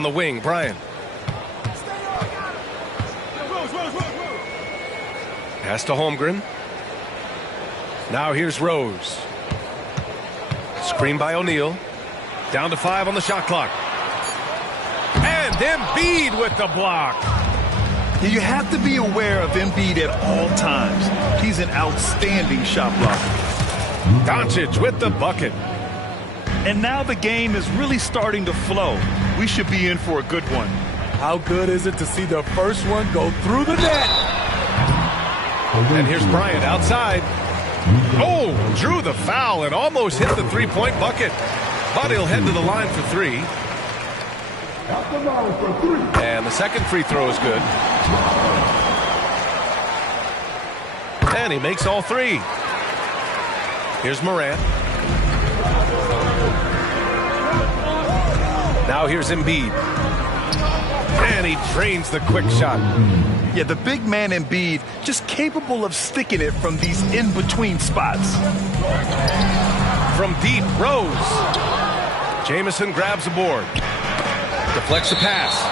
On the wing, Bryant. Pass to Holmgren. Now here's Rose. Screen by O'Neal. Down to 5 on the shot clock. And Embiid with the block. You have to be aware of Embiid at all times. He's an outstanding shot blocker. Doncic with the bucket. And now the game is really starting to flow. We should be in for a good one. How good is it to see the first one go through the net? And here's Bryant outside. Oh, drew the foul and almost hit the three-point bucket. But he'll head to the line for 3. And the second free throw is good. And he makes all 3. Here's Morant. Now here's Embiid. And he drains the quick shot. Yeah, the big man Embiid just capable of sticking it from these in-between spots. From deep, Rose. Jamison grabs the board. Deflects the pass.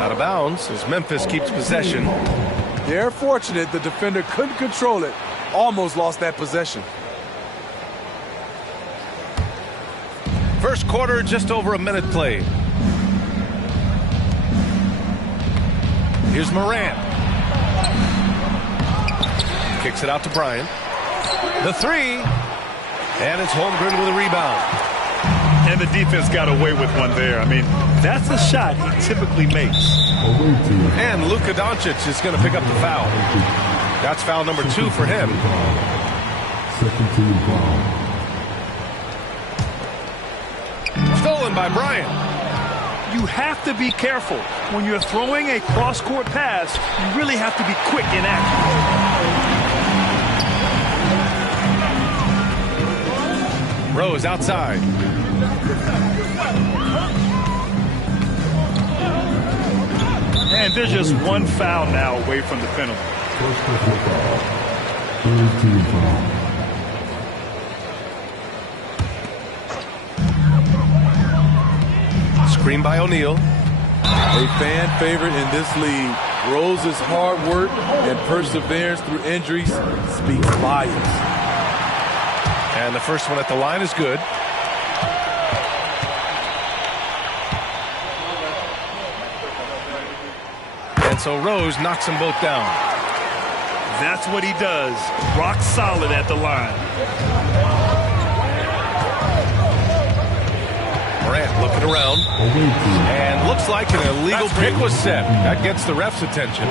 Out of bounds as Memphis keeps possession. They're fortunate the defender couldn't control it. Almost lost that possession. First quarter, just over a minute played. Here's Morant. Kicks it out to Bryant. The 3. And it's Holmgren with a rebound. And the defense got away with one there. I mean, that's a shot he typically makes. And Luka Doncic is going to pick up the foul. That's foul number 2 for him. Stolen by Bryant. You have to be careful. When you're throwing a cross-court pass, you really have to be quick and accurate. Rose outside. And there's just one foul now away from the penalty. Screen by O'Neal. A fan favorite in this league. Rose's hard work and perseverance through injuries speaks volumes. And the first one at the line is good. And so Rose knocks them both down. That's what he does. Rock solid at the line. Morant looking around. And looks like an illegal pick was set. That gets the ref's attention.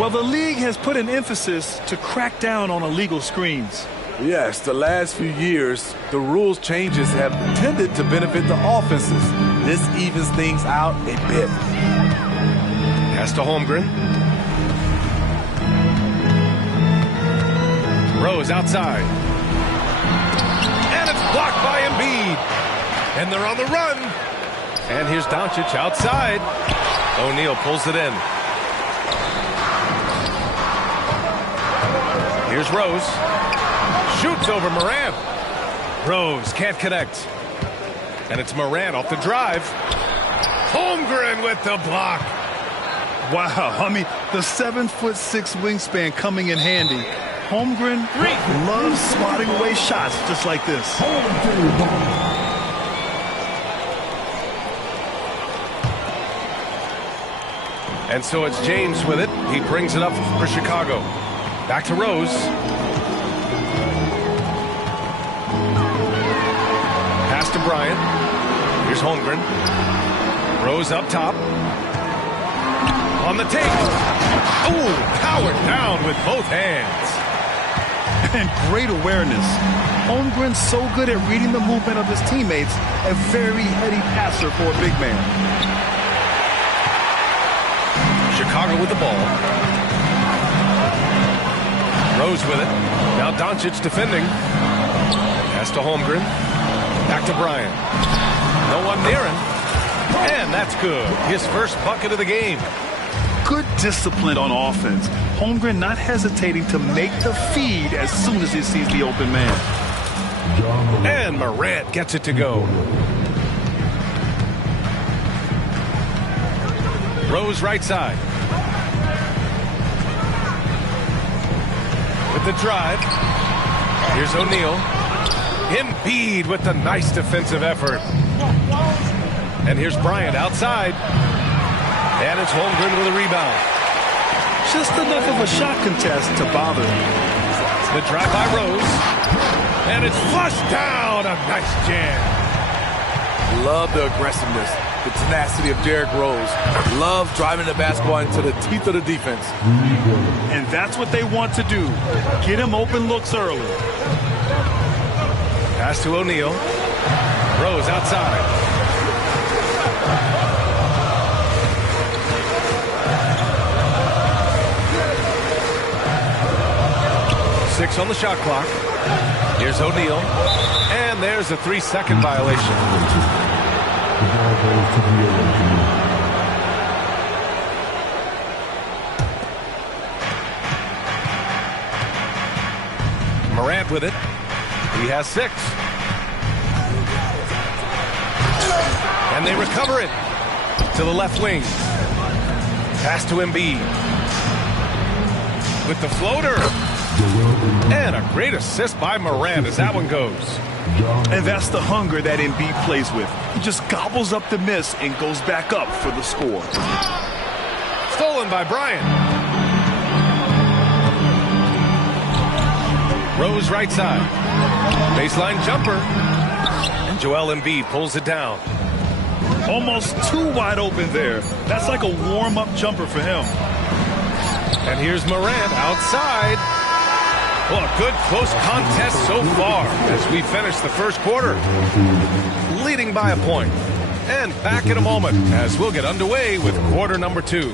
Well, the league has put an emphasis to crack down on illegal screens. Yes, the last few years, the rules changes have tended to benefit the offenses. This evens things out a bit. Pass to Holmgren. Rose outside. And it's blocked by Embiid. And they're on the run. And here's Doncic outside. O'Neal pulls it in. Here's Rose. Shoots over Morant. Rose can't connect. And it's Morant off the drive. Holmgren with the block. Wow, I mean, the 7'6" wingspan coming in handy. Holmgren loves spotting away shots just like this. And so it's James with it. He brings it up for Chicago. Back to Rose. Pass to Bryant. Here's Holmgren. Rose up top. On the take. Oh, powered down with both hands. And great awareness. Holmgren's so good at reading the movement of his teammates. A very heady passer for a big man. Chicago with the ball. Rose with it. Now Doncic defending. Pass to Holmgren. Back to Bryant. No one near him. And that's good. His first bucket of the game. Good discipline on offense. Holmgren not hesitating to make the feed as soon as he sees the open man. And Morant gets it to go. Rose right side. With the drive. Here's O'Neal. Embiid with the nice defensive effort. And here's Bryant outside. And it's Holmgren with a rebound. Just enough of a shot contest to bother him. The drive by Rose. And it's flushed down. A nice jam. Love the aggressiveness, the tenacity of Derrick Rose. Love driving the basketball into the teeth of the defense. And that's what they want to do. Get him open looks early. Pass to O'Neal. Rose outside. Six on the shot clock. Here's O'Neal. And there's a 3-second violation. Morant with it. He has 6. And they recover it to the left wing. Pass to Embiid. With the floater. And a great assist by Morant as that one goes. And that's the hunger that Embiid plays with. He just gobbles up the miss and goes back up for the score. Stolen by Bryant. Rose right side. Baseline jumper. And Joel Embiid pulls it down. Almost too wide open there. That's like a warm-up jumper for him. And here's Morant outside. Well, a good close contest so far as we finish the first quarter. Leading by a point. And back in a moment as we'll get underway with quarter number 2.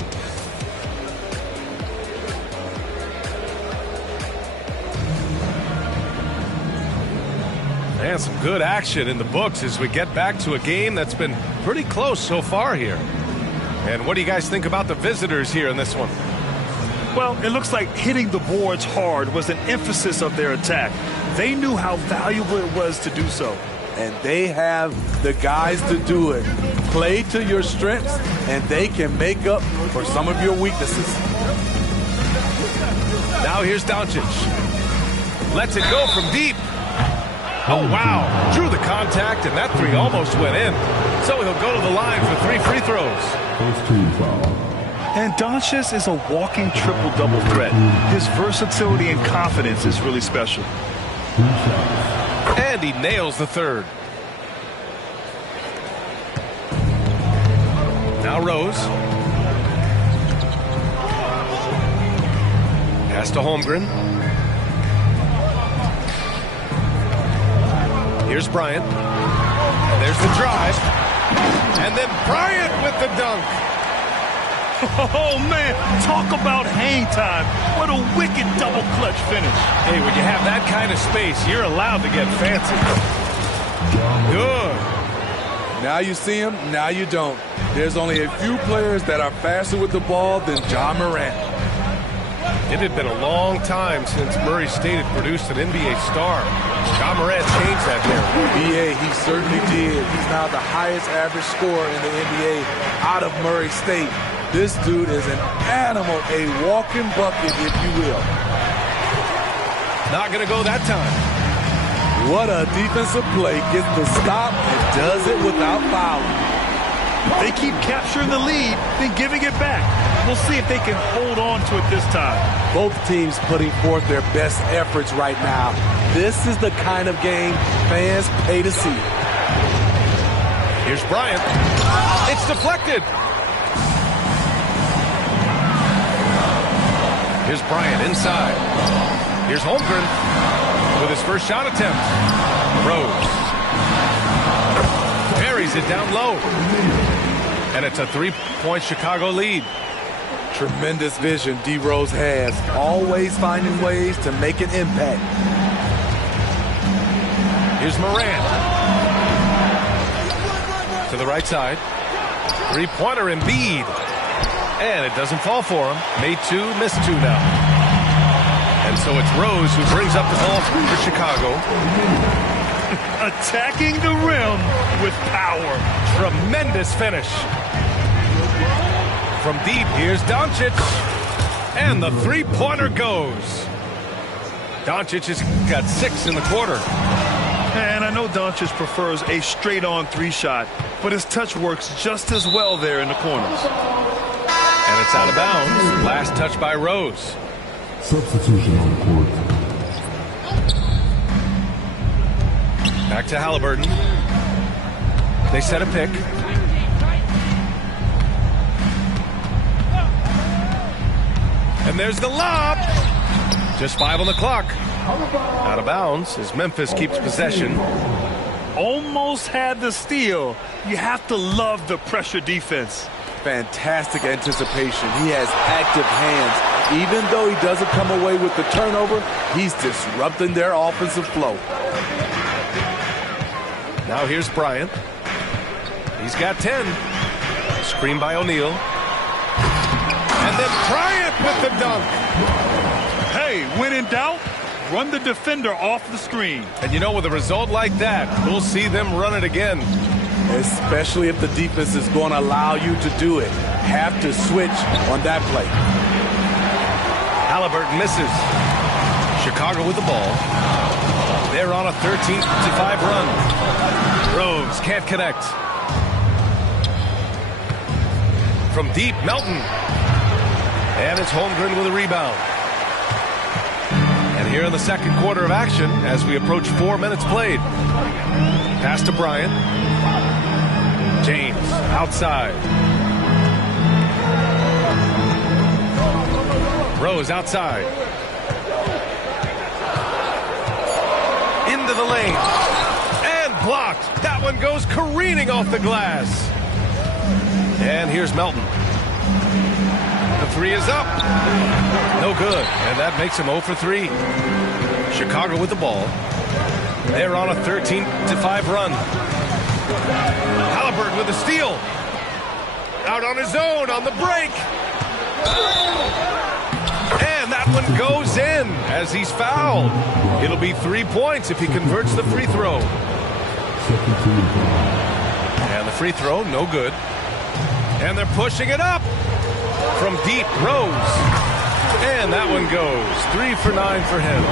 And some good action in the books as we get back to a game that's been pretty close so far here. And what do you guys think about the visitors here in this one? Well, it looks like hitting the boards hard was an emphasis of their attack. They knew how valuable it was to do so. And they have the guys to do it. Play to your strengths, and they can make up for some of your weaknesses. Now here's Doncic. Lets it go from deep. Oh, wow. Drew the contact, and that 3 almost went in. So he'll go to the line for 3 free throws. First team foul. And Doncic is a walking triple-double threat. His versatility and confidence is really special. And he nails the 3rd. Now Rose. Pass to Holmgren. Here's Bryant. And there's the drive. And then Bryant with the dunk. Oh, man, talk about hang time. What a wicked double clutch finish. Hey, when you have that kind of space, you're allowed to get fancy. Good. Now you see him, now you don't. There's only a few players that are faster with the ball than Ja Morant. It had been a long time since Murray State had produced an NBA star. Ja Morant changed that there. BA, he certainly did. He's now the highest average scorer in the NBA out of Murray State. This dude is an animal, a walking bucket, if you will. Not going to go that time. What a defensive play. Gets the stop and does it without fouling. They keep capturing the lead, then giving it back. We'll see if they can hold on to it this time. Both teams putting forth their best efforts right now. This is the kind of game fans pay to see. Here's Bryant. It's deflected. Here's Bryant inside. Here's Holmgren with his first shot attempt. Rose. Buries it down low. And it's a 3-point Chicago lead. Tremendous vision D. Rose has. Always finding ways to make an impact. Here's Morant. To the right side. 3-pointer Embiid. And it doesn't fall for him. Made 2, missed 2 now. And so it's Rose who brings up the ball for Chicago. Attacking the rim with power. Tremendous finish. From deep, here's Doncic. And the three-pointer goes. Doncic has got 6 in the quarter. And I know Doncic prefers a straight-on 3-shot, but his touch works just as well there in the corners. And it's out of bounds. Last touch by Rose. Substitution on the court. Back to Halliburton. They set a pick. And there's the lob. Just 5 on the clock. Out of bounds as Memphis keeps possession. Almost had the steal. You have to love the pressure defense. Fantastic anticipation. He has active hands. Even though he doesn't come away with the turnover, he's disrupting their offensive flow. Now here's Bryant. He's got 10. Screen by O'Neal. And then Bryant with the dunk. Hey, when in doubt, run the defender off the screen. And you know, with a result like that, we'll see them run it again. Especially if the defense is going to allow you to do it. Have to switch on that play. Halliburton misses. Chicago with the ball. They're on a 13-5 run. Rose can't connect. From deep, Melton. And it's Holmgren with a rebound. And here in the second quarter of action, as we approach 4 minutes played. Pass to Bryant. James outside. Rose outside. Into the lane. And blocked. That one goes careening off the glass. And here's Melton. The three is up. No good. And that makes him 0 for 3. Chicago with the ball. They're on a 13-5 run. Halliburton with a steal. Out on his own on the break. And that one goes in as he's fouled. It'll be 3 points if he converts the free throw. And the free throw, no good. And they're pushing it up. From deep, Rose. And that one goes. 3 for 9 for him.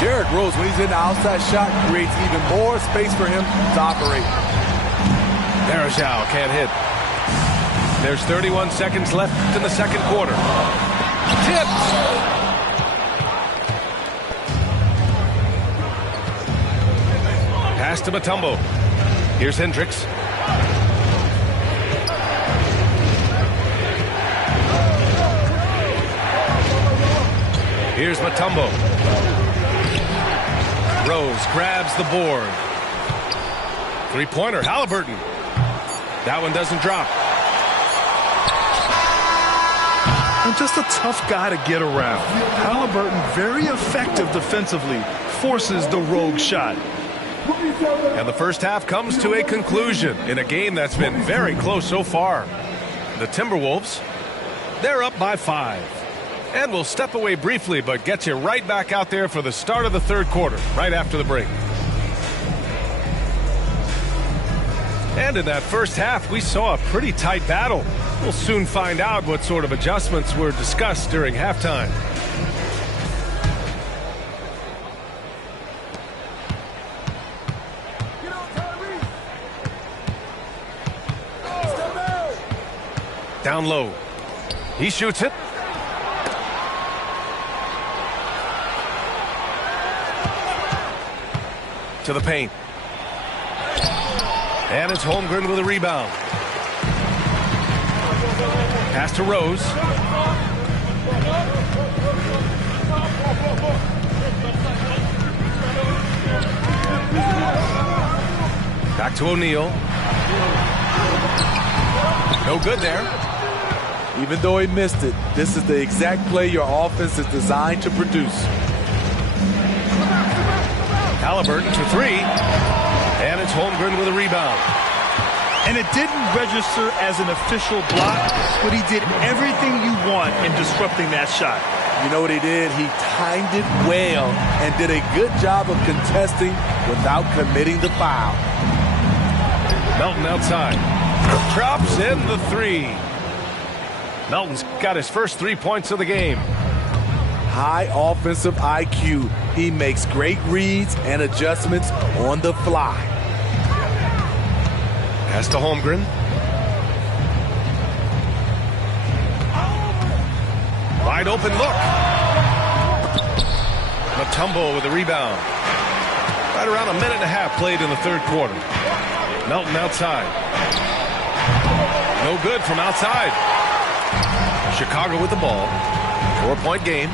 Derrick Rose, when he's in the outside shot, creates even more space for him to operate. Darajau can't hit. There's 31 seconds left in the second quarter. Tipped. Pass to Mutombo. Here's Hendricks. Here's Mutombo. Rose grabs the board. Three-pointer, Halliburton. That one doesn't drop. And just a tough guy to get around. Halliburton, very effective defensively, forces the rogue shot. And the first half comes to a conclusion in a game that's been very close so far. The Timberwolves, they're up by 5. And we'll step away briefly, but get you right back out there for the start of the third quarter, right after the break. And in that first half, we saw a pretty tight battle. We'll soon find out what sort of adjustments were discussed during halftime. Down low. He shoots it. To the paint. And it's Holmgren with a rebound. Pass to Rose. Back to O'Neal. No good there. Even though he missed it, this is the exact play your offense is designed to produce. Halliburton for 3. And it's Holmgren with a rebound. And it didn't register as an official block, but he did everything you want in disrupting that shot. You know what he did? He timed it well and did a good job of contesting without committing the foul. Melton outside. Drops in the 3. Melton's got his first 3 points of the game. High offensive IQ. He makes great reads and adjustments on the fly. Pass to Holmgren. Wide open look. Mutombo with a rebound. Right around a minute and a half played in the third quarter. Melton outside. No good from outside. Chicago with the ball. 4-point game.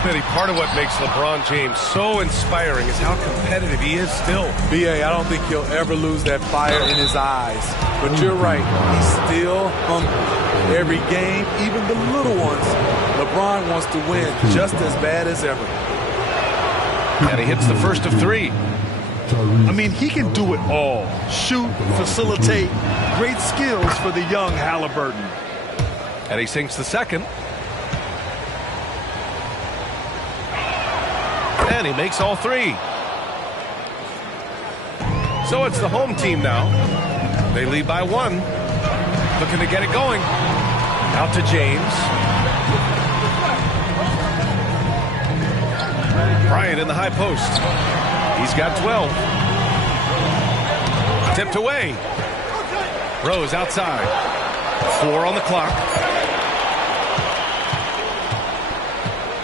Smitty, part of what makes LeBron James so inspiring is how competitive he is still. B.A., I don't think he'll ever lose that fire in his eyes. But you're right. He's still hungry. Every game, even the little ones, LeBron wants to win just as bad as ever. And he hits the first of 3. I mean, he can do it all. Shoot, facilitate. Great skills for the young Halliburton. And he sinks the second. And he makes all 3. So it's the home team now. They lead by 1. Looking to get it going. Out to James. Bryant in the high post. He's got 12. Tipped away. Rose outside. 4 on the clock.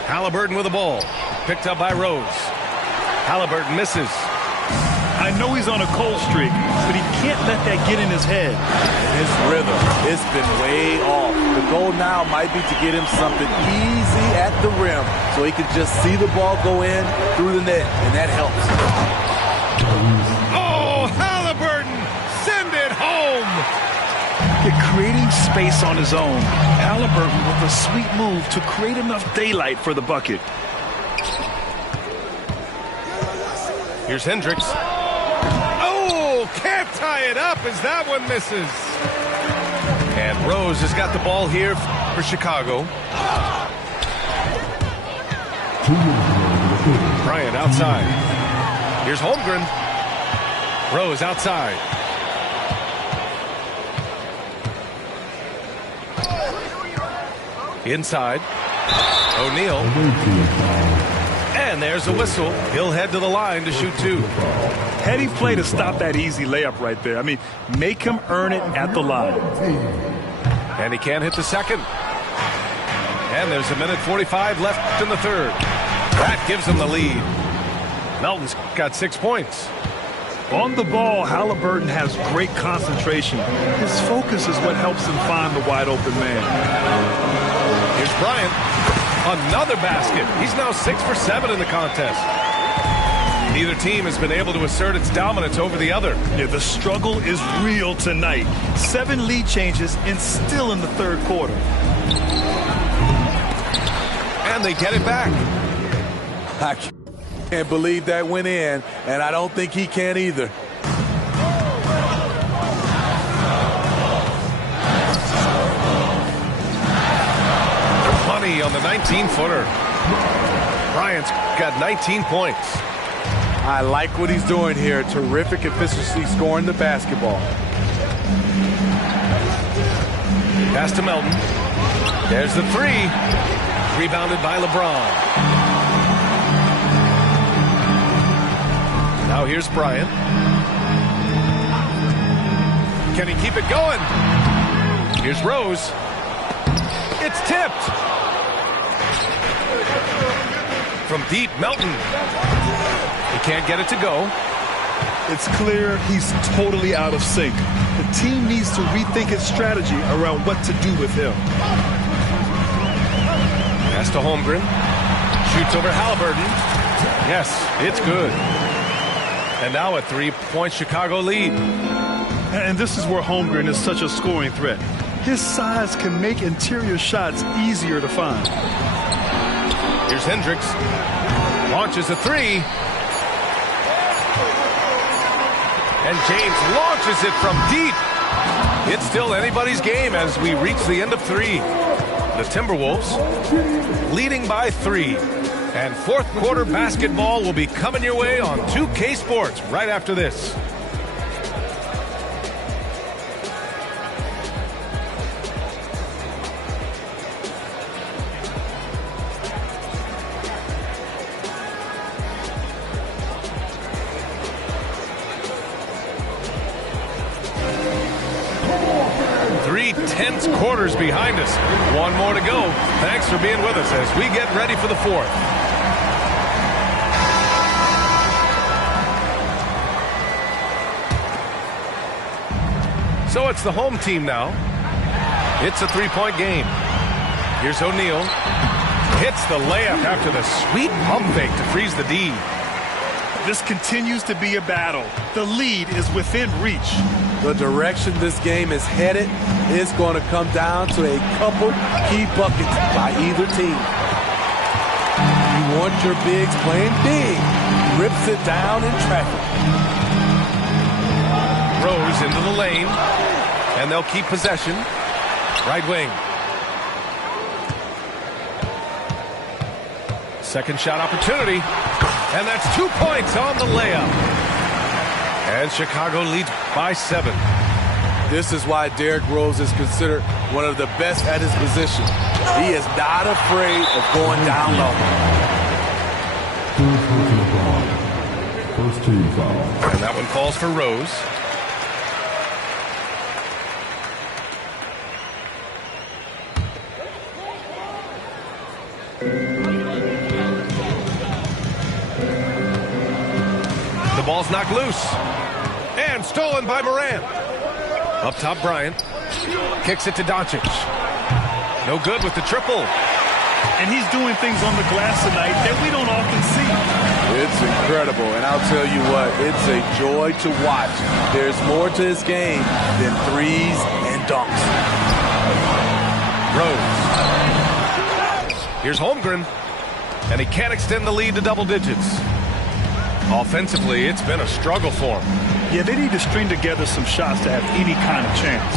Halliburton with the ball. Picked up by Rose. Halliburton misses. I know he's on a cold streak, but he can't let that get in his head. His rhythm, it's been way off. The goal now might be to get him something easy at the rim so he can just see the ball go in through the net, and that helps. Oh, Halliburton! Send it home! Creating space on his own. Halliburton with a sweet move to create enough daylight for the bucket. Here's Hendricks. Oh, can't tie it up as that one misses. And Rose has got the ball here for Chicago. Bryant outside. Here's Holmgren. Rose outside. Inside. O'Neal. And there's a whistle. He'll head to the line to shoot 2. Heady play to stop that easy layup right there. I mean, make him earn it at the line. And he can't hit the second. And there's a minute 45 left in the third. That gives him the lead. Melton's got 6 points. On the ball, Halliburton has great concentration. His focus is what helps him find the wide open man. Here's Bryant. Another basket. He's now 6 for 7 in the contest. Neither team has been able to assert its dominance over the other. Yeah, the struggle is real tonight. 7 lead changes and still in the third quarter. And they get it back. I can't believe that went in, and I don't think he can either. Money on the 19-footer. Bryant's got 19 points. I like what he's doing here. Terrific efficiency scoring the basketball. Pass to Melton. There's the 3. Rebounded by LeBron. Now here's Bryant. Can he keep it going? Here's Rose. It's tipped. From deep, Melton. He can't get it to go. It's clear he's totally out of sync. The team needs to rethink its strategy around what to do with him. Pass to Holmgren. Shoots over Halliburton. Yes, it's good. And now a 3-point Chicago lead. And this is where Holmgren is such a scoring threat. His size can make interior shots easier to find. Here's Hendricks. Launches a 3. And James launches it from deep. It's still anybody's game as we reach the end of 3. The Timberwolves leading by 3. And fourth quarter basketball will be coming your way on 2K Sports right after this. first quarter's behind us. One more to go. Thanks for being with us as we get ready for the fourth. So it's the home team now. It's a three-point game. Here's O'Neal. Hits the layup after the sweet pump fake to freeze the D. This continues to be a battle. The lead is within reach. The direction this game is headed is going to come down to a couple key buckets by either team. You want your bigs playing big. Rips it down in traffic. Rose into the lane, and they'll keep possession. Right wing. Second shot opportunity, and that's 2 points on the layup. And Chicago leads by 7. This is why Derrick Rose is considered one of the best at his position. He is not afraid of going down low. First team foul. And that one falls for Rose. The ball's knocked loose. And stolen by Morant. Up top, Bryant. Kicks it to Doncic. No good with the triple. And he's doing things on the glass tonight that we don't often see. It's incredible, and I'll tell you what, it's a joy to watch. There's more to his game than threes and dunks. Rose. Here's Holmgren. And he can't extend the lead to double digits. Offensively, it's been a struggle for him. Yeah, they need to string together some shots to have any kind of chance.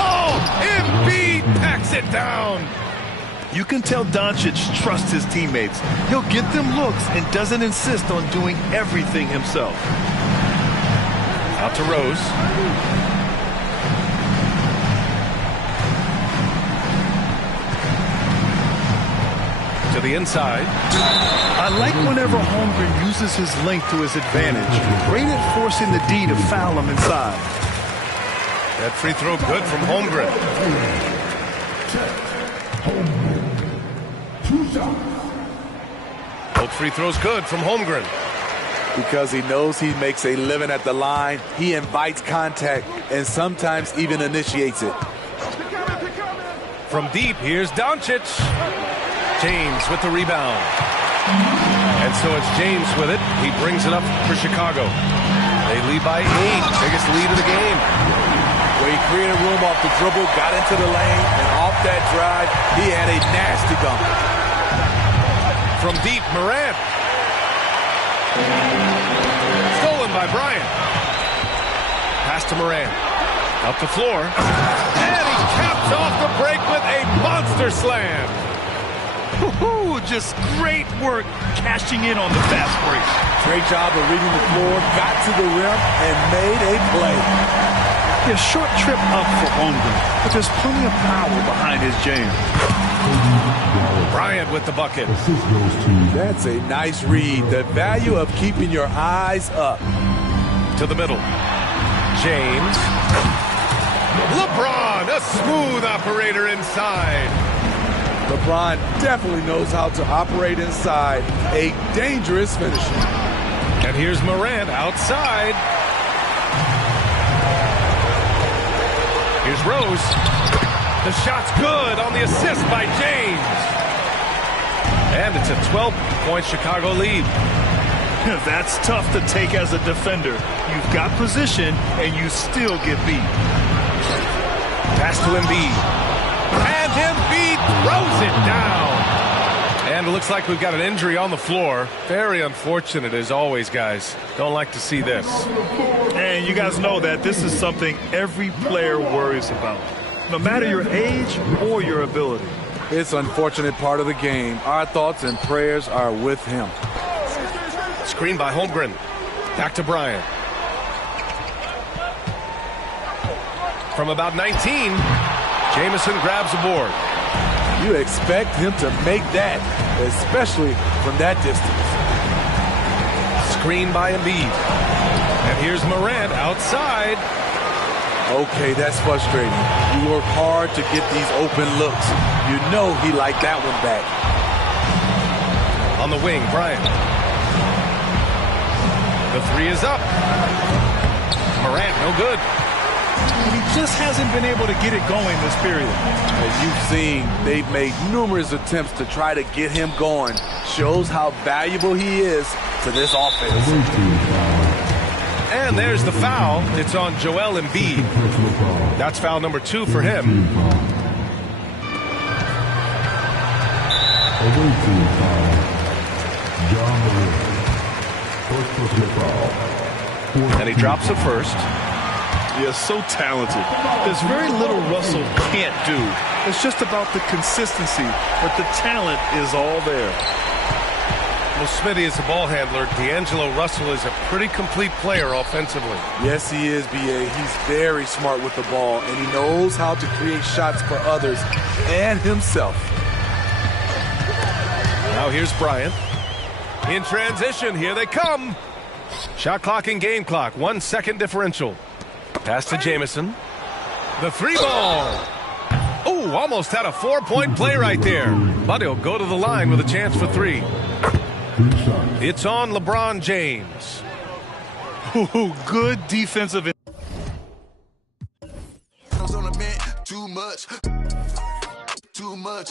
Oh, Embiid packs it down. You can tell Doncic trusts his teammates. He'll get them looks and doesn't insist on doing everything himself. Out to Rose. To the inside. I like whenever Holmgren uses his length to his advantage. Great at forcing the D to foul him inside. That free throw good from Holmgren. Both free throws good from Holmgren. Because he knows he makes a living at the line, he invites contact and sometimes even initiates it. From deep, here's Doncic. James with the rebound. And so it's James with it. He brings it up for Chicago. They lead by 8. Biggest lead of the game. Where he created room off the dribble, got into the lane, and off that drive, he had a nasty dunk. From deep, Morant. Stolen by Bryant. Pass to Morant. Up the floor. And he caps off the break with a monster slam. Just great work cashing in on the fast break. Great job of reading the floor, got to the rim, and made a play. A short trip up for Holmgren, but there's plenty of power behind his jam. Bryant with the bucket. That's a nice read. The value of keeping your eyes up. To the middle. James. LeBron, a smooth operator inside. LeBron definitely knows how to operate inside. A dangerous finisher. And here's Morant outside. Here's Rose. The shot's good on the assist by James. And it's a 12-point Chicago lead. That's tough to take as a defender. You've got position, and you still get beat. Pass to Embiid. And Embiid throws it down. And it looks like we've got an injury on the floor. Very unfortunate as always, guys. Don't like to see this. And you guys know that this is something every player worries about, no matter your age or your ability. It's an unfortunate part of the game. Our thoughts and prayers are with him. Screen by Holmgren. Back to Bryant. From about 19, Jamison grabs the board. You expect him to make that, especially from that distance. Screen by Embiid. And here's Morant outside. Okay, that's frustrating. You work hard to get these open looks. You know he liked that one back. On the wing, Bryant. The three is up. Morant, no good. And he just hasn't been able to get it going this period. As you've seen, they've made numerous attempts to try to get him going. Shows how valuable he is to this offense. And there's the foul. It's on Joel Embiid. That's foul number 2 for him. And he drops it first. Yeah, so talented. There's very little Russell can't do. It's just about the consistency, but the talent is all there. Well, Smitty is a ball handler. D'Angelo Russell is a pretty complete player offensively. Yes, he is, B.A. He's very smart with the ball, and he knows how to create shots for others and himself. Now here's Bryant. In transition, here they come. Shot clock and game clock, 1 second differential. Pass to Jamison. The 3-ball. Oh, almost had a 4-point play right there. But he'll go to the line with a chance for 3. It's on LeBron James. Ooh, good defensive. Too much. Too much.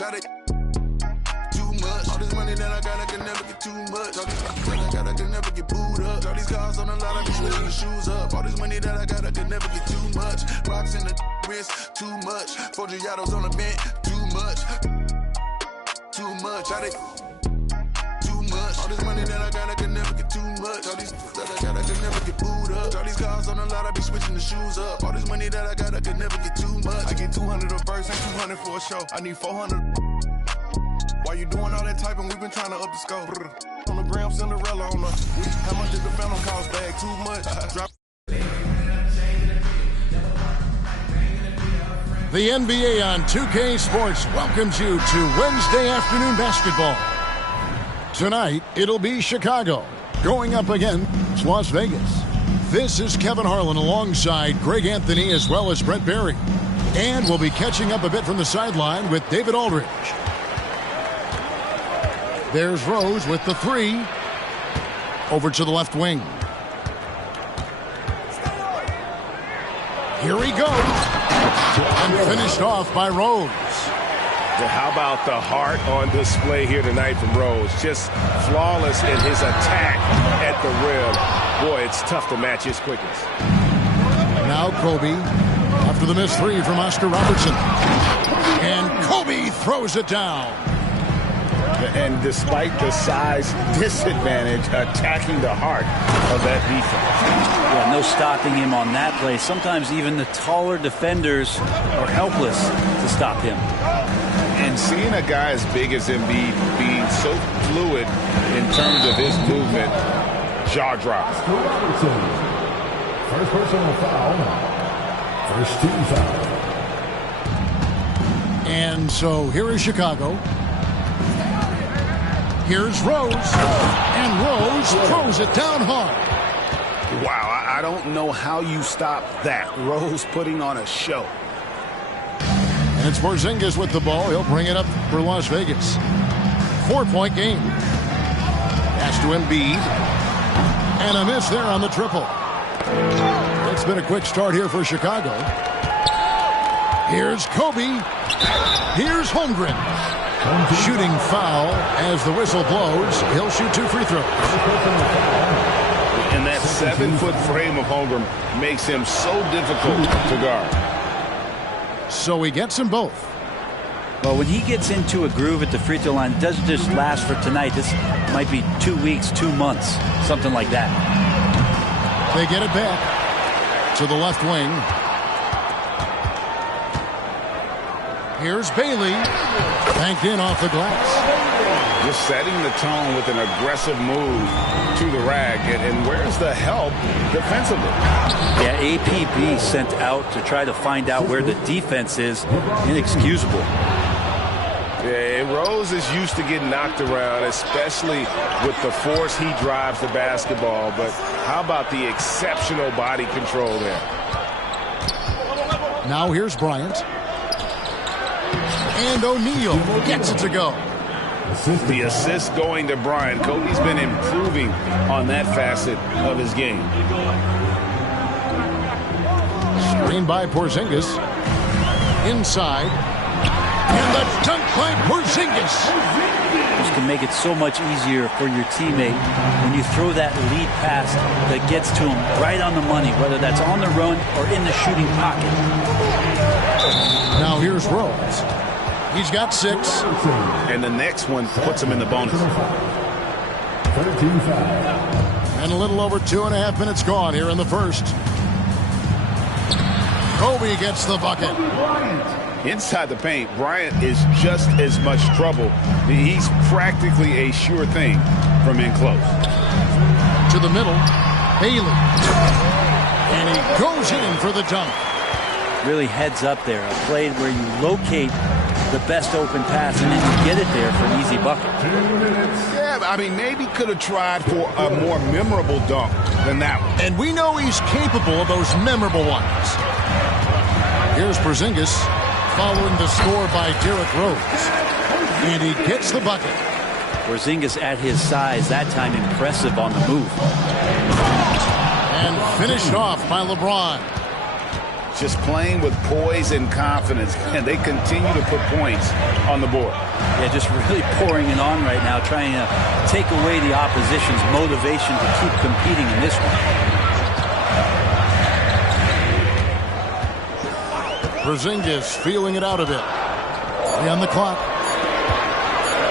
Too much. All this money that I got, I can never get too much. All these that I got, I can never get booed up. All these cars on the lot, I be switching the shoes up. All this money that I got, I can never get too much. Rocks in the wrist, too much. 4 Giados on the bench, too much. Too much. Too much. All this money that I got, I can never get too much. All these that I got, I can never get booed up. All these cars on the lot, I be switching the shoes up. All this money that I got, I can never get too much. I get 200 a verse and 200 for a show. I need 400. Why you doing all that typing? We've been trying to up the scope. On the gram, Cinderella on the week. How much did the phantom cost bag? Too much. Drop. The NBA on 2K Sports welcomes you to Wednesday afternoon basketball. Tonight, it'll be Chicago going up against Las Vegas. This is Kevin Harlan alongside Greg Anthony as well as Brett Berry. And we'll be catching up a bit from the sideline with David Aldridge. There's Rose with the 3. Over to the left wing. Here he goes. And finished off by Rose. Well, how about the heart on display here tonight from Rose? Just flawless in his attack at the rim. Boy, it's tough to match his quickness. Now Kobe after the missed 3 from Oscar Robertson. And Kobe throws it down. And despite the size disadvantage, attacking the heart of that defense. Yeah, no stopping him on that play. Sometimes even the taller defenders are helpless to stop him. And seeing a guy as big as Embiid being so fluid in terms of his movement, jaw drops. First personal foul. First team foul. And so here is Chicago. Here's Rose. And Rose throws it down hard. Wow, I don't know how you stop that. Rose putting on a show. And it's Porzingis with the ball. He'll bring it up for Las Vegas. 4-point game. Pass to Embiid. And a miss there on the triple. It's been a quick start here for Chicago. Here's Kobe. Here's Holmgren. Shooting foul as the whistle blows. He'll shoot 2 free throws. And that 7-foot frame of Holmgren makes him so difficult to guard. So he gets them both. Well, when he gets into a groove at the free throw line, it doesn't just last for tonight. This might be 2 weeks, 2 months, something like that. They get it back to the left wing. Here's Bailey. Banked in off the glass. Just setting the tone with an aggressive move to the rack. And where's the help defensively? Yeah, APB sent out to try to find out where the defense is. Inexcusable. Yeah, Rose is used to getting knocked around, especially with the force he drives the basketball. But how about the exceptional body control there? Now here's Bryant. And O'Neal gets it to go. The assist going to Bryant. Kobe's been improving on that facet of his game. Screen by Porzingis. Inside. And the dunk by Porzingis. This can make it so much easier for your teammate when you throw that lead pass that gets to him right on the money, whether that's on the run or in the shooting pocket. Now here's Rose. He's got 6. And the next one puts him in the bonus. 13-5. And a little over 2.5 minutes gone here in the first. Kobe gets the bucket. Inside the paint, Bryant is just as much trouble. He's practically a sure thing from in close. To the middle, Bailey. And he goes in for the dunk. Really heads up there. A play where you locate the best open pass and then you get it there for an easy bucket. Yeah, I mean, maybe could have tried for a more memorable dunk than that one. And we know he's capable of those memorable ones. Here's Porzingis following the score by Derrick Rose. And he gets the bucket. Porzingis at his size, that time impressive on the move. And finished off by LeBron. Just playing with poise and confidence, and they continue to put points on the board. Yeah, just really pouring it on right now, trying to take away the opposition's motivation to keep competing in this one. Porzingis feeling it out a bit. 3 on the clock.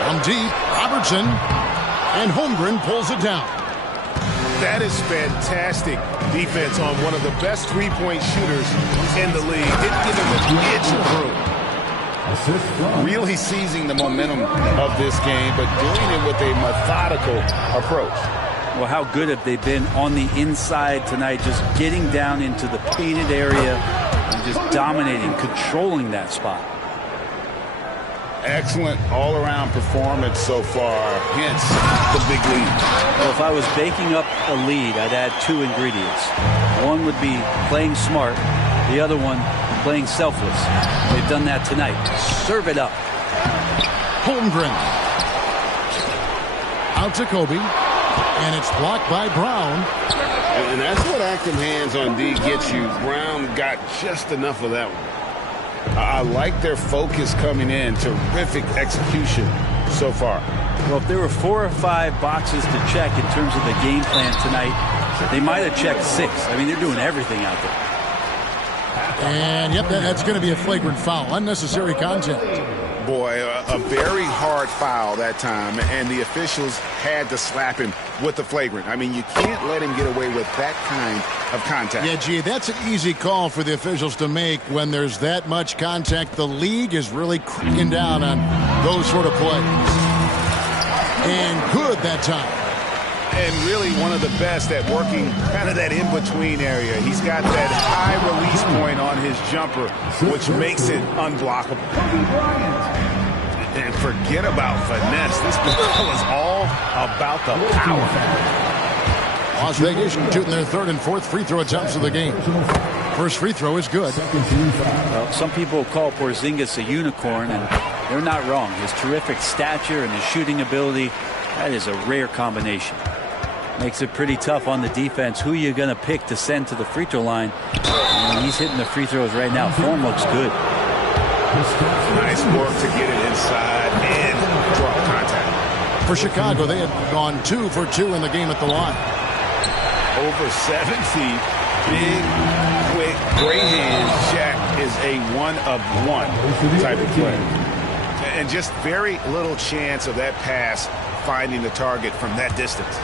From deep, Robertson. And Holmgren pulls it down. That is fantastic defense on one of the best three-point shooters in the league. Didn't give him an inch of room. Really seizing the momentum of this game, but doing it with a methodical approach. Well, how good have they been on the inside tonight, just getting down into the painted area and just dominating, controlling that spot. Excellent all-around performance so far, hence the big lead. Well, if I was baking up a lead, I'd add 2 ingredients. One would be playing smart. The other one, playing selfless. They've done that tonight. Serve it up. Holmgren. Out to Kobe. And it's blocked by Brown. And that's what active hands on D gets you. Brown got just enough of that one. I like their focus coming in. Terrific execution so far. Well, if there were 4 or 5 boxes to check in terms of the game plan tonight, they might have checked 6. I mean, they're doing everything out there. And, yep, that's going to be a flagrant foul. Unnecessary contact. Boy, a very hard foul that time, and the officials had to slap him with the flagrant. I mean, you can't let him get away with that kind of contact. Yeah, gee, that's an easy call for the officials to make when there's that much contact. The league is really cracking down on those sort of plays. And good that time. And really one of the best at working kind of that in-between area. He's got that high release point on his jumper, which makes it unblockable. And forget about finesse. This ball is all about the power. Las Vegas shooting their 3rd and 4th free throw attempts of the game. First free throw is good. Well, some people call Porzingis a unicorn, and they're not wrong. His terrific stature and his shooting ability, that is a rare combination. Makes it pretty tough on the defense. Who are you going to pick to send to the free throw line? And he's hitting the free throws right now. Form looks good. Nice work to get it inside and draw contact. For Chicago, they had gone 2 for 2 in the game at the line. Over 7 feet. Big, quick, great hands. Shaq is a one-of-one type of player. And just very little chance of that pass finding the target from that distance.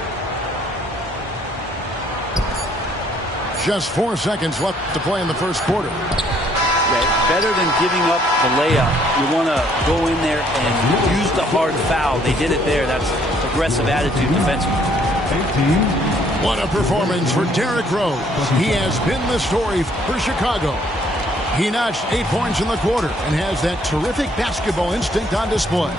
Just 4 seconds left to play in the first quarter. Yeah, better than giving up the layup. You want to go in there and use the hard foul. They did it there. That's aggressive attitude defensively. What a performance for Derrick Rose. He has been the story for Chicago. He notched 8 points in the quarter and has that terrific basketball instinct on display.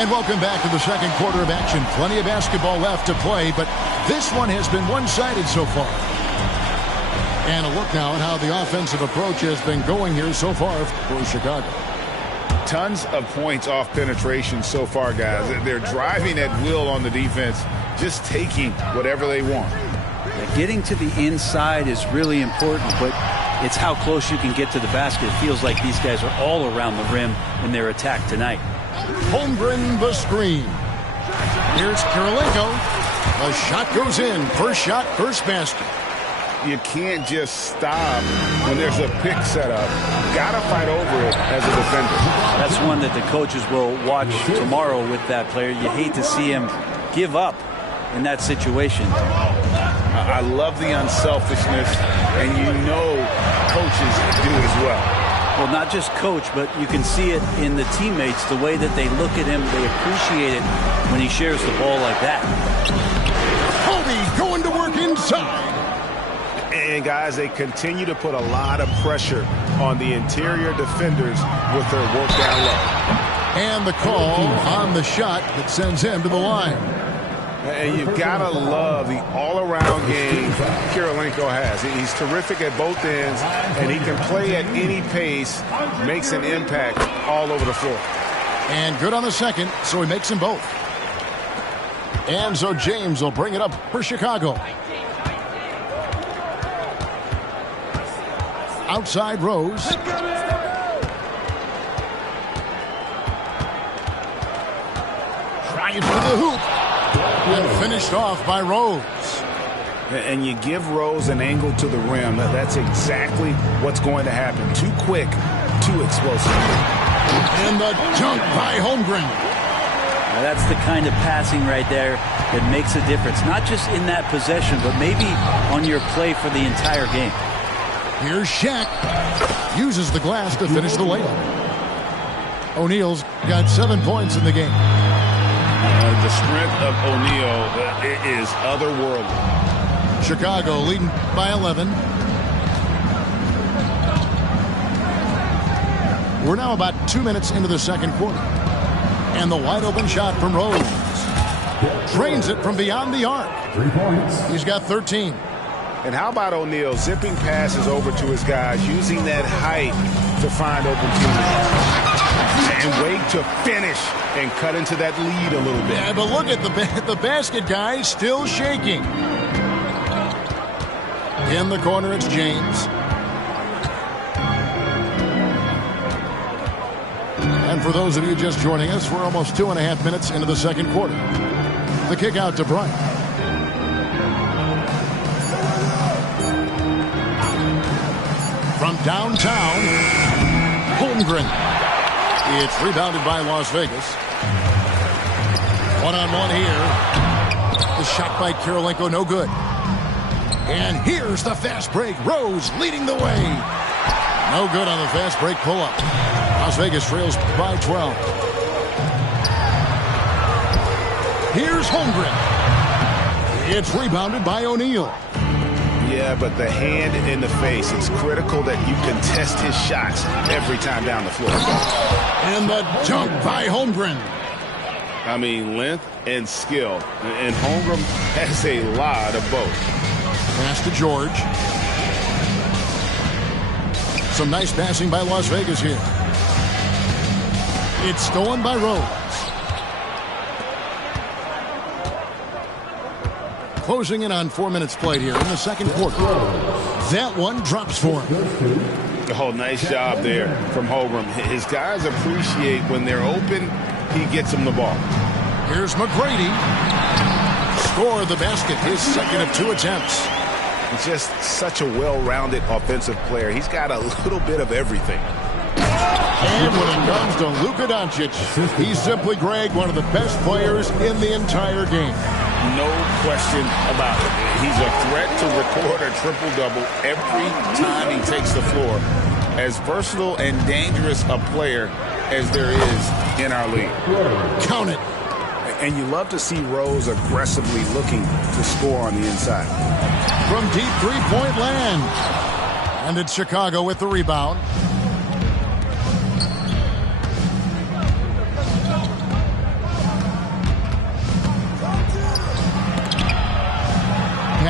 And welcome back to the second quarter of action. Plenty of basketball left to play, but this one has been one-sided so far. And a look now at how the offensive approach has been going here so far for Chicago. Tons of points off penetration so far, guys. They're driving at will on the defense, just taking whatever they want. Getting to the inside is really important, but it's how close you can get to the basket. It feels like these guys are all around the rim in their attack tonight. Holmgren the screen. Here's Kirilenko. The shot goes in. First shot, first basket. You can't just stop when there's a pick set up. Got to fight over it as a defender. That's one that the coaches will watch tomorrow with that player. You hate to see him give up in that situation. I love the unselfishness, and you know coaches do as well. Well, not just coach, but you can see it in the teammates, the way that they look at him. They appreciate it when he shares the ball like that. Kobe going to work inside. And, guys, they continue to put a lot of pressure on the interior defenders with their work down low. And the call on the shot that sends him to the line. And you've got to love the all-around game Kirilenko has. He's terrific at both ends, and he can play at any pace, makes an impact all over the floor. And good on the second, so he makes them both. And so James will bring it up for Chicago. Outside Rose. Drive to the hoop. And finished off by Rose. And you give Rose an angle to the rim. That's exactly what's going to happen. Too quick, too explosive. And the dunk by Holmgren. Now that's the kind of passing right there that makes a difference. Not just in that possession, but maybe on your play for the entire game. Here's Shaq. Uses the glass to finish the layup. O'Neal's got 7 points in the game. The strength of O'Neal is otherworldly. Chicago leading by 11. We're now about 2 minutes into the second quarter. And the wide open shot from Rose. Drains it from beyond the arc. 3 points. He's got 13. And how about O'Neal zipping passes over to his guys, using that height to find open teammates. And wait to finish and cut into that lead a little bit. Yeah, but look at the basket guy still shaking. In the corner, it's James. And for those of you just joining us, we're almost 2.5 minutes into the second quarter. The kick out to Bryant. From downtown, Holmgren. It's rebounded by Las Vegas. One-on-one here. The shot by Kirilenko, no good. And here's the fast break. Rose leading the way. No good on the fast break pull-up. Las Vegas trails by 12. Here's Holmgren. It's rebounded by O'Neal. Yeah, but the hand in the face, it's critical that you contest his shots every time down the floor. And the dunk by Holmgren. I mean, length and skill. And Holmgren has a lot of both. Pass to George. Some nice passing by Las Vegas here. It's stolen by Rose. Closing in on 4 minutes played here in the second quarter. That one drops for him. Oh, nice job there from Holmgren. His guys appreciate when they're open, he gets them the ball. Here's McGrady. Score the basket, his second of 2 attempts. He's just such a well-rounded offensive player. He's got a little bit of everything. And when it comes to Luka Doncic, he's simply, Greg, one of the best players in the entire game. No question about it. He's a threat to record a triple-double every time he takes the floor. As versatile and dangerous a player as there is in our league. Count it. And you love to see Rose aggressively looking to score on the inside. From deep three-point land. And it's Chicago with the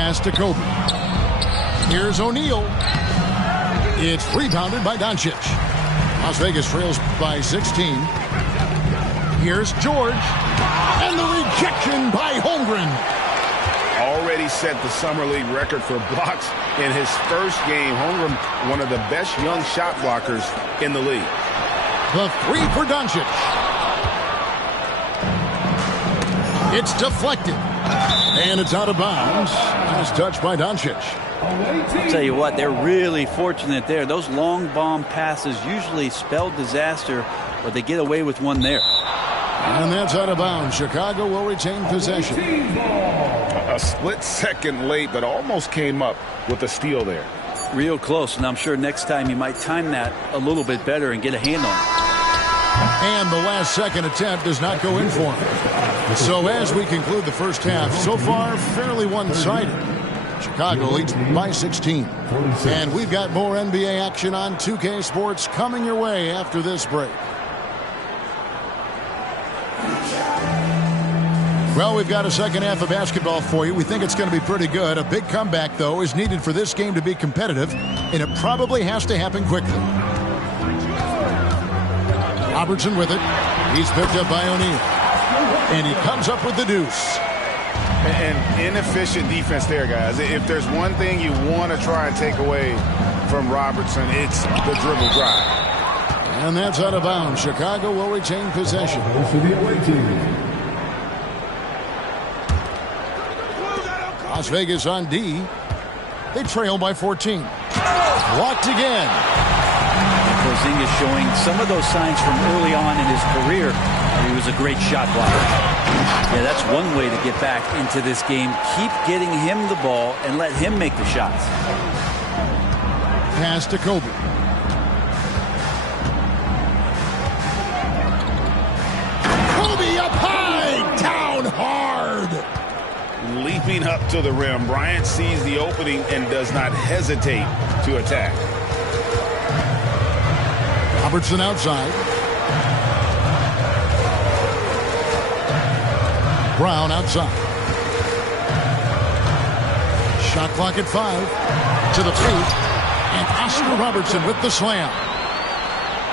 Pass to Kobe. Here's O'Neal. It's rebounded by Doncic. Las Vegas trails by 16. Here's George. And the rejection by Holmgren. Already set the Summer League record for blocks in his first game. Holmgren, one of the best young shot blockers in the league. The three for Doncic. It's deflected. And it's out of bounds. Nice touch by Doncic. I'll tell you what, they're really fortunate there. Those long bomb passes usually spell disaster, but they get away with one there. And that's out of bounds. Chicago will retain possession. A split second late, but almost came up with a steal there. Real close, and I'm sure next time you might time that a little bit better and get a hand on it. And the last second attempt does not go in for him. So as we conclude the first half, so far fairly one-sided. Chicago leads by 16. And we've got more NBA action on 2K Sports coming your way after this break. Well, we've got a second half of basketball for you. We think it's going to be pretty good. A big comeback, though, is needed for this game to be competitive, and it probably has to happen quickly. Robertson with it. He's picked up by O'Neal. And he comes up with the deuce. And inefficient defense there, guys. If there's one thing you want to try and take away from Robertson, it's the dribble drive. And that's out of bounds. Chicago will retain possession. Las Vegas on D. They trail by 14. Blocked again. Porzingis showing some of those signs from early on in his career. He was a great shot blocker. Yeah, that's one way to get back into this game. Keep getting him the ball and let him make the shots. Pass to Kobe. Kobe up high, down hard. Leaping up to the rim, Bryant sees the opening and does not hesitate to attack. Robertson outside. Brown outside. Shot clock at 5. To the paint. And Oscar Robertson with the slam.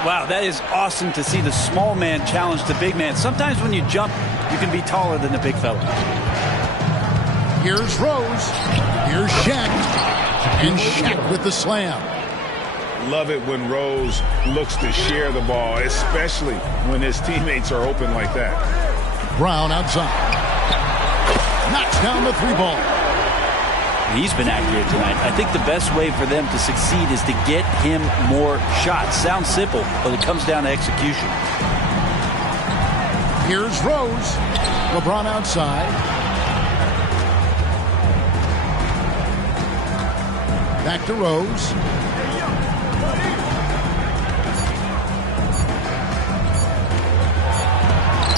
Wow, that is awesome to see the small man challenge the big man. Sometimes when you jump, you can be taller than the big fella. Here's Rose. Here's Shaq. And Shaq with the slam. Love it when Rose looks to share the ball, especially when his teammates are open like that. Brown outside. Knocks down the three ball. He's been accurate tonight. I think the best way for them to succeed is to get him more shots. Sounds simple, but it comes down to execution. Here's Rose. LeBron outside. Back to Rose.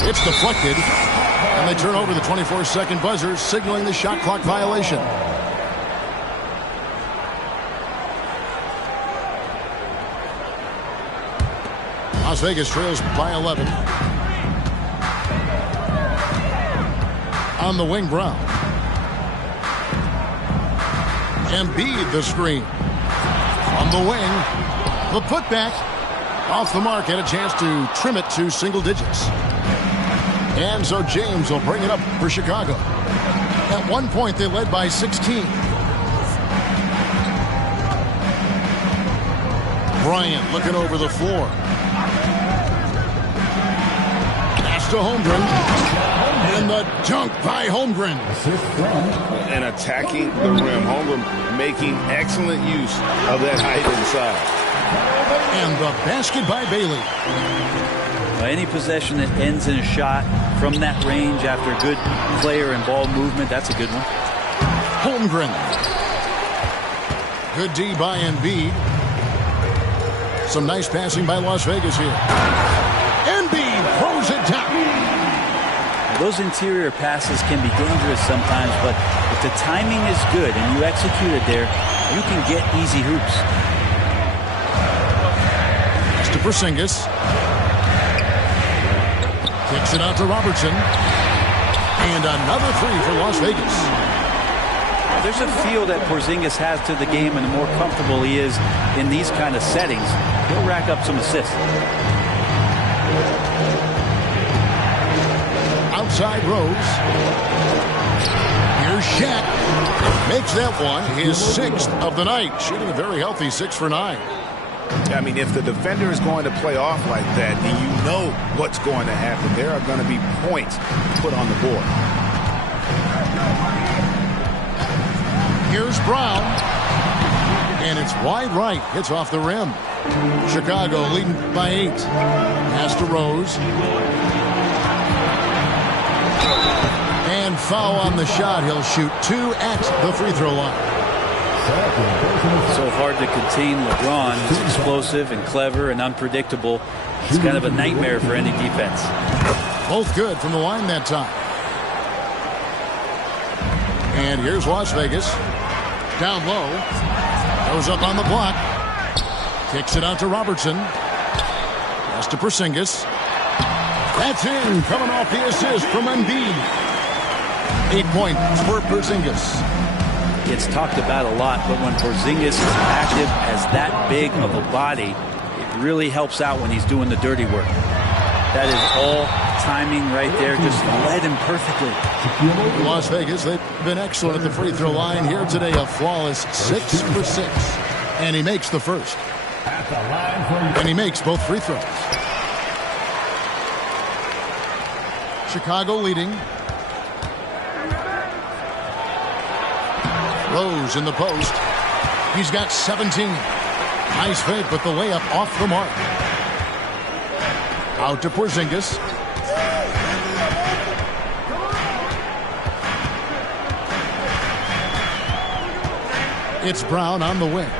It's deflected, and they turn over the 24-second buzzer, signaling the shot clock violation. Las Vegas trails by 11. On the wing, Brown. Embiid the screen. On the wing, the putback. Off the mark, and a chance to trim it to single digits. And so James will bring it up for Chicago. At one point, they led by 16. Bryant looking over the floor. Pass to Holmgren. And the dunk by Holmgren. And attacking the rim. Holmgren making excellent use of that height inside. And the basket by Bailey. Any possession that ends in a shot from that range after good player and ball movement, that's a good one. Holmgren. Good D by Embiid. Some nice passing by Las Vegas here. Embiid throws it down. Those interior passes can be dangerous sometimes, but if the timing is good and you execute it there, you can get easy hoops. To Porzingis. Kicks it out to Robertson. And another three for Las Vegas. There's a feel that Porzingis has to the game, and the more comfortable he is in these kind of settings, he'll rack up some assists. Outside Rose. Here's Shaq. Makes that one his 6th of the night. Shooting a very healthy 6 for 9. I mean, if the defender is going to play off like that, then you know what's going to happen. There are going to be points put on the board. Here's Brown. And it's wide right. Hits off the rim. Chicago leading by 8. Pass to Rose. And foul on the shot. He'll shoot 2 at the free throw line. So hard to contain LeBron. He's explosive and clever and unpredictable. It's kind of a nightmare for any defense. Both good from the line that time. And here's Las Vegas. Down low. Goes up on the block. Kicks it out to Robertson. Pass to Porzingis. That's in. Coming off the assist from Embiid. 8 points for Porzingis. Gets talked about a lot, but when Porzingis is active as that big of a body, it really helps out when he's doing the dirty work. That is all timing right there. Just led him perfectly. Las Vegas, they've been excellent at the free throw line here today. A flawless 6 for 6. And he makes the first. And he makes both free throws. Chicago leading. Rose in the post. He's got 17. Nice fake, but the layup off the mark. Out to Porzingis. It's Brown on the wing.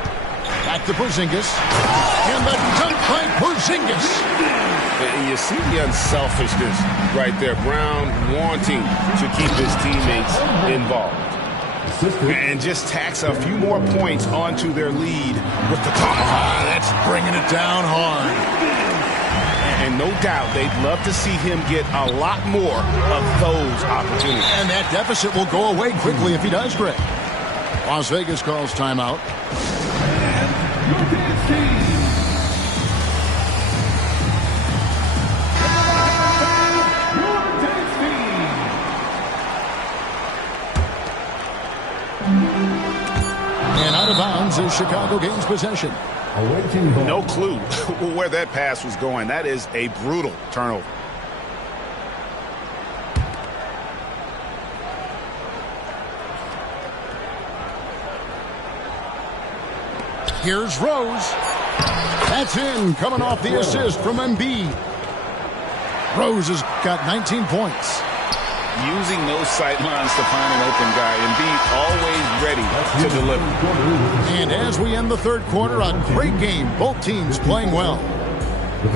Back to Porzingis. And the dunk by Porzingis. You see the unselfishness right there. Brown wanting to keep his teammates involved. And just tacks a few more points onto their lead with the tomahawk. That's bringing it down hard. And no doubt they'd love to see him get a lot more of those opportunities. And that deficit will go away quickly if he does, Greg. Las Vegas calls timeout. And out of bounds as Chicago gains possession. No clue where that pass was going. That is a brutal turnover. Here's Rose. That's in. Coming off the assist from Embiid. Rose has got 19 points. Using those sight lines to find an open guy. Embiid always ready to deliver. And as we end the third quarter, a great game. Both teams playing well.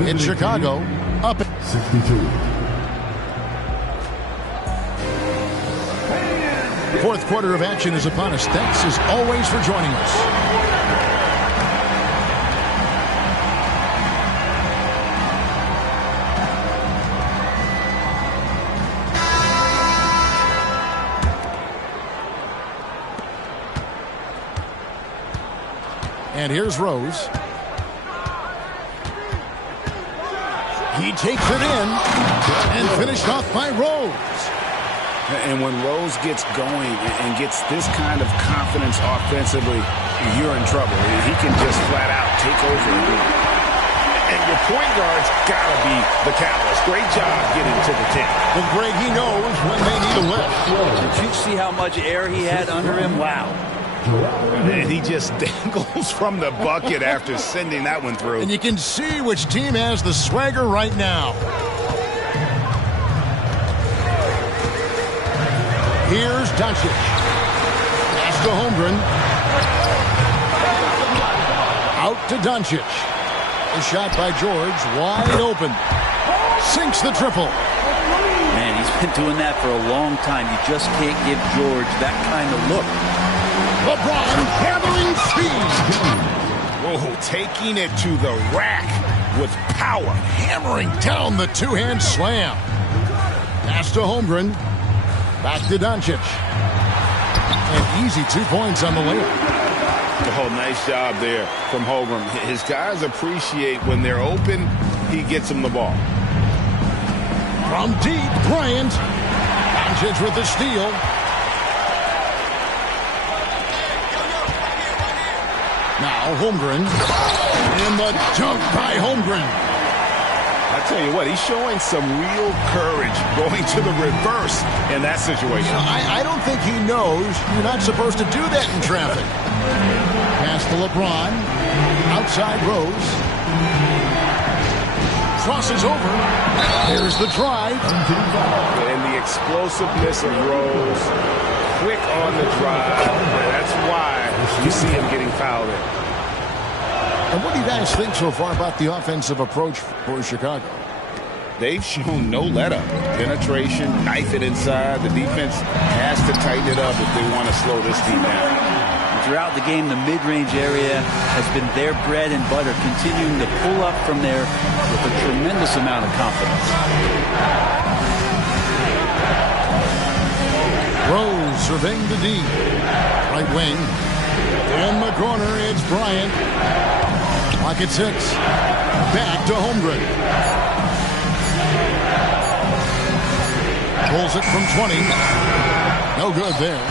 In Chicago, up at 62. Fourth quarter of action is upon us. Thanks as always for joining us. And here's Rose. He takes it in and finished off by Rose. And when Rose gets going and gets this kind of confidence offensively, you're in trouble. He can just flat out take over. And your point guard's got to be the catalyst. Great job getting to the 10. Well, Greg, he knows when they need a lift. Did you see how much air he had under him? Wow. And he just dangles from the bucket after sending that one through. And you can see which team has the swagger right now. Here's Doncic. Pass to Holmgren. Out to Doncic. A shot by George. Wide open. Sinks the triple. Man, he's been doing that for a long time. You just can't give George that kind of look. LeBron gathering speed. Oh, taking it to the rack with power. Hammering down the two-hand slam. Pass to Holmgren. Back to Doncic. And easy 2 points on the layup. Oh, nice job there from Holmgren. His guys appreciate when they're open, he gets them the ball. From deep, Bryant. Doncic with the steal. Now Holmgren. And the dunk by Holmgren. I tell you what, he's showing some real courage going to the reverse in that situation. I don't think he knows you're not supposed to do that in traffic. Pass to LeBron. Outside Rose. Crosses over. There's the drive. And the explosiveness of Rose. Quick on the drive. That's why you see him getting fouled in. And what do you guys think so far about the offensive approach for Chicago? They've shown no let-up. Penetration, knife it inside. The defense has to tighten it up if they want to slow this team down. Throughout the game, the mid-range area has been their bread and butter, continuing to pull up from there with a tremendous amount of confidence. Rose surveying the D. Right wing. In the corner, it's Bryant. Clock at 6. Back to Holmgren. Pulls it from 20. No good there.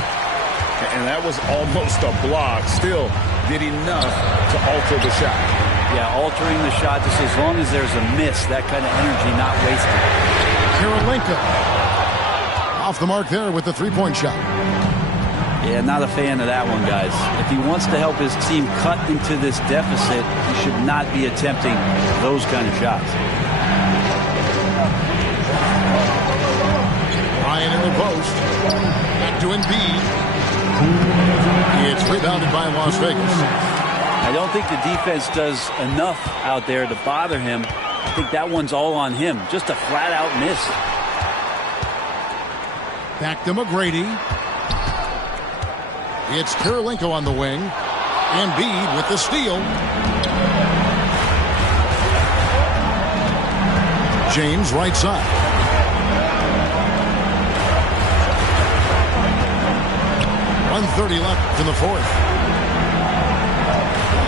And that was almost a block. Still did enough to alter the shot. Yeah, altering the shot just as long as there's a miss. That kind of energy not wasted. Karolinka. Off the mark there with the three-point shot. Yeah, not a fan of that one, guys. If he wants to help his team cut into this deficit, he should not be attempting those kind of shots. Ryan in the post. Back to Embiid. It's rebounded by Las Vegas. I don't think the defense does enough out there to bother him. I think that one's all on him. Just a flat-out miss. Back to McGrady. It's Karolinko on the wing. Embiid with the steal. James right side. .130 left in the fourth.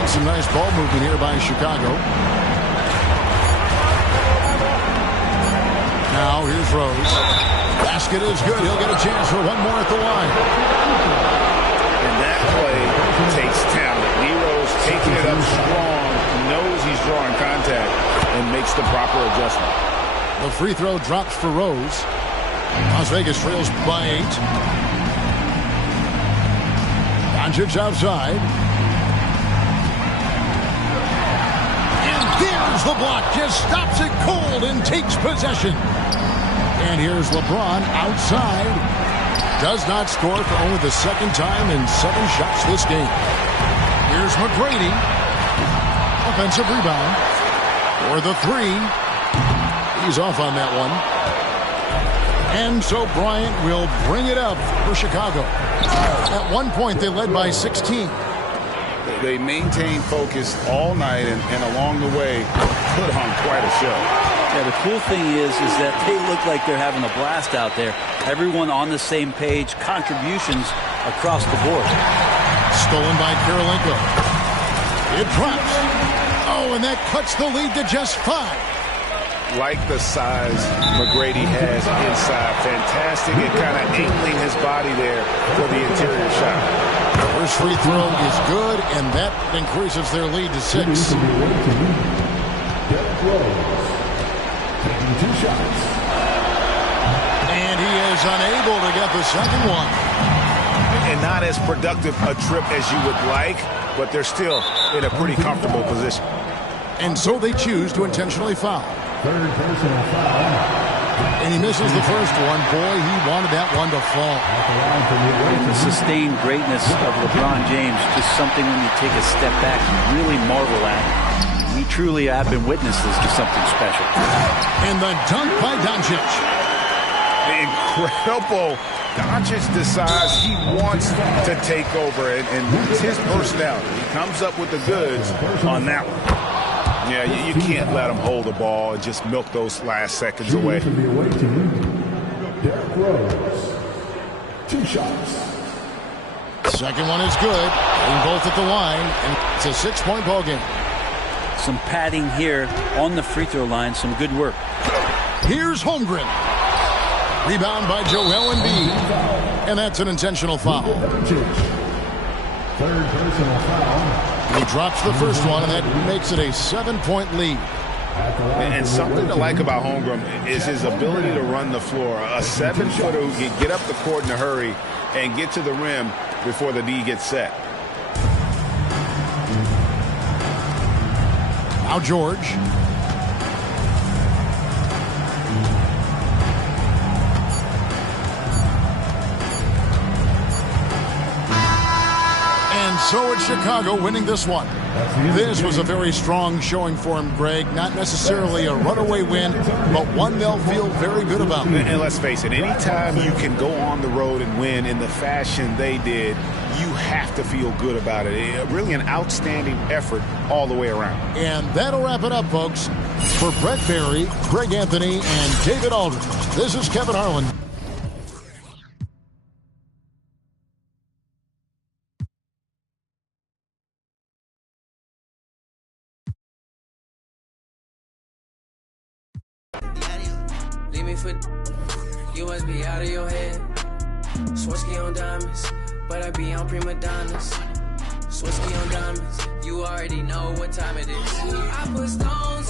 Some nice ball movement here by Chicago. Now here's Rose. Basket is good. He'll get a chance for one more at the line. And that play takes talent. Nero's taking it up strong, knows he's drawing contact, and makes the proper adjustment. The free throw drops for Rose. Las Vegas trails by 8. Doncic outside. And there's the block. Just stops it cold and takes possession. And here's LeBron outside. Does not score for only the second time in 7 shots this game. Here's McGrady. Offensive rebound. For the 3. He's off on that one. And so Bryant will bring it up for Chicago. At one point, they led by 16. They maintained focus all night and along the way put on quite a show. Yeah, the cool thing is that they look like they're having a blast out there. Everyone on the same page, contributions across the board. Stolen by Karolinko. It drops. Oh, and that cuts the lead to just 5. Like the size McGrady has inside. Fantastic at kind of angling his body there for the interior shot. First free throw is good, and that increases their lead to 6. Taking 2 shots. And he is unable to get the second one. And not as productive a trip as you would like, but they're still in a pretty comfortable position. And so they choose to intentionally foul. Third personal foul. And he misses the first one. Boy, he wanted that one to fall. The sustained greatness of LeBron James, just something when you take a step back, you really marvel at. We truly have been witnesses to something special. And the dunk by Doncic. Incredible. Doncic decides he wants to take over, and it's his personality. He comes up with the goods on that one. Yeah, you can't let him hold the ball and just milk those last seconds away. For the away team, Derrick Rose. 2 shots. Second one is good. Hitting both at the line, and it's a 6-point ball game. Some padding here on the free throw line. Some good work. Here's Holmgren. Rebound by Joel Embiid. And that's an intentional foul. Third personal foul. He drops the first one, and that makes it a 7-point lead. And something to like about Holmgren is his ability to run the floor. A 7-footer who can get up the court in a hurry and get to the rim before the D gets set. Now George. And so it's Chicago winning this one. This was a very strong showing for him, Greg. Not necessarily a runaway win, but one they'll feel very good about. And let's face it, anytime you can go on the road and win in the fashion they did, you have to feel good about it. Really an outstanding effort all the way around. And that'll wrap it up, folks. For Brett Barry, Greg Anthony, and David Aldridge, this is Kevin Harlan. Leave me for you must be out of your head. Swarovski on diamonds, but I be on prima donnas. Swarovski on diamonds, you already know what time it is. I put stones